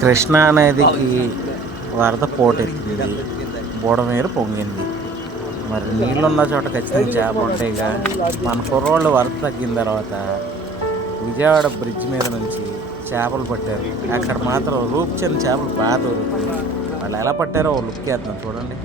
కృష్ణా నదికి వరద పోటెత్తింది. బుడమేరు పొంగింది. మరి నీళ్ళున్న చోట ఖచ్చితంగా చేప ఉంటాయిగా మన కుర్రోళ్ళు వరద తగ్గిన తర్వాత విజయవాడ బ్రిడ్జ్ మీద నుంచి చేపలు పట్టారు. అక్కడ మాత్రం రూప్చంద్ చేపలు బాగా దొరుకుతాయి. వాళ్ళు ఎలా పట్టారో లుక్ చేద్దాం చూడండి.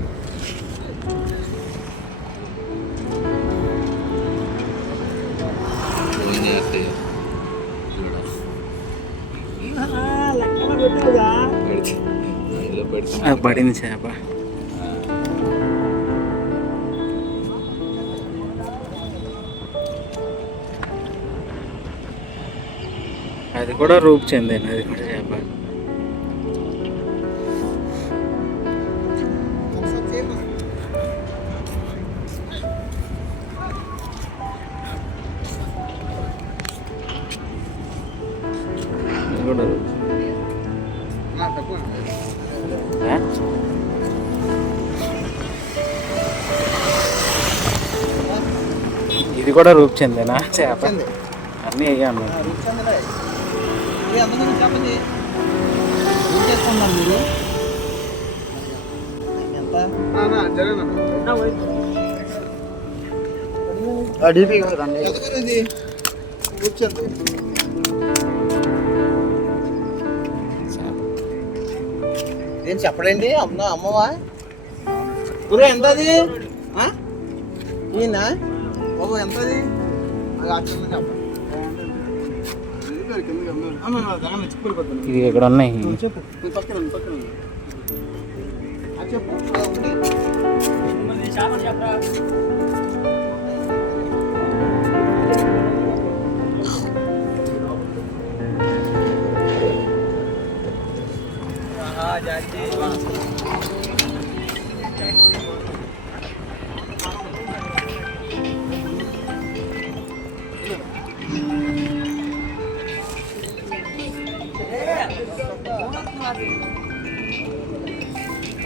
పడింది చేప అది కూడా రూప్ చెందింది అది కూడా చేప అది కూడా రూప్ ఆ? ఇది కూడా రూప్ చెందేనా? చేప. అన్నీ అయ్యాను ఏం ఏం చెప్పడండి అమ్మ అమ్మవా? ఊరే ఎంత అది ఆ? ఈయన? బాబు ఎంత అది అది ఆ కింద చెప్పండి అమ్మ, అమ్మ, జగన్ చిక్కులు ఇది ఇక్కడ ఉన్నాయి. చెప్పు. చెప్పు.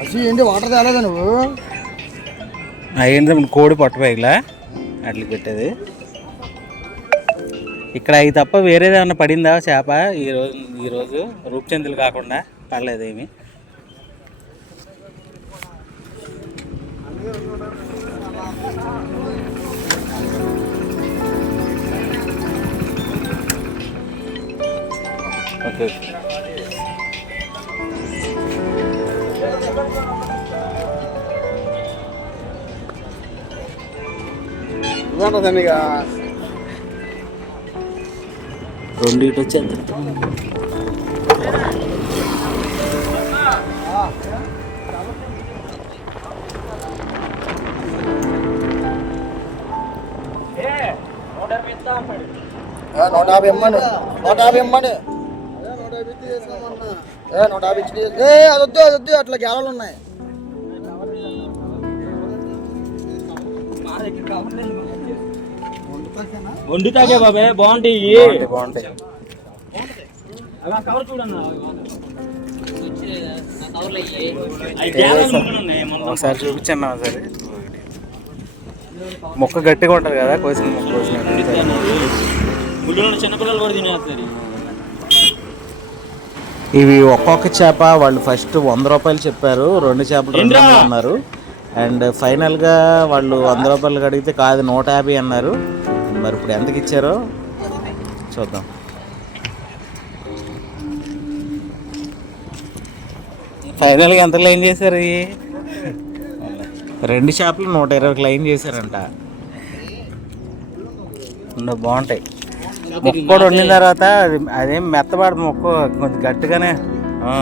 అసలు ఏంటి వాటర్ తేలేదా నువ్వు? అయ్యింది కోడి పట్టుపోయిలా అట్లా పెట్టేది. ఇక్కడ అవి తప్ప వేరేది ఏమన్నా పడిందా చేప? ఈరోజు ఈరోజు రూపచందులు కాకుండా పడలేదేమి ఓకే ఓకే ఇవ్వండి ఇక రెండు ఇటు వచ్చేది నూట యాభై ఇమ్మను నూట యాభై ఇమ్మను ఏ నూట యాభై ఇచ్చి ఏ అది వద్దు అది వద్దు అట్లా గేలాలు ఉన్నాయి. వండుతాకే బాబే బాగుంటాయి. బాగుంటాయి బాగుంటాయి. కవర్ చూడన్నా? ఒకసారి చూపించండి ఒకసారి. మొక్క గట్టిగా ఉంటుంది కదా కోసిన మొక్క కోసిన గుడ్డు చిన్నపిల్లలు కూడా తినేస్తారు. ఇవి ఒక్కొక్క చేప వాళ్ళు ఫస్ట్ వంద రూపాయలు చెప్పారు రెండు చేపలు రెండు వందలు అన్నారు. అండ్ ఫైనల్గా వాళ్ళు వంద రూపాయలు అడిగితే కాదు నూట యాభై అన్నారు. మరి ఇప్పుడు ఎంతకి ఇచ్చారో చూద్దాం. ఫైనల్గా ఎంత లైన్ చేశారు? ఇవి రెండు చేపలు నూట ఇరవైకి లైన్ చేశారంట. బాగుంటాయి. ముక్క కూడా వండిన తర్వాత అది అదేం మెత్తబాడు ముక్క కొంచెం గట్టిగానే ఆ,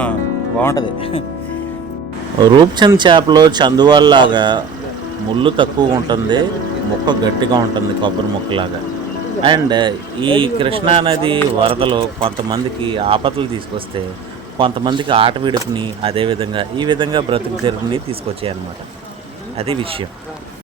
బాగుంటుంది. రూప్చంద్ చేపలో చందువాల్లాగా ముళ్ళు తక్కువ ఉంటుంది ముక్క గట్టిగా ఉంటుంది కొబ్బరి ముక్కలాగా అండ్ ఈ కృష్ణా నది వరదలు కొంతమందికి ఆపదలు తీసుకొస్తే కొంతమందికి ఆట విడుపుని అదేవిధంగా ఈ విధంగా బ్రతుకు తెరుని తీసుకొచ్చాయి అన్నమాట అది విషయం.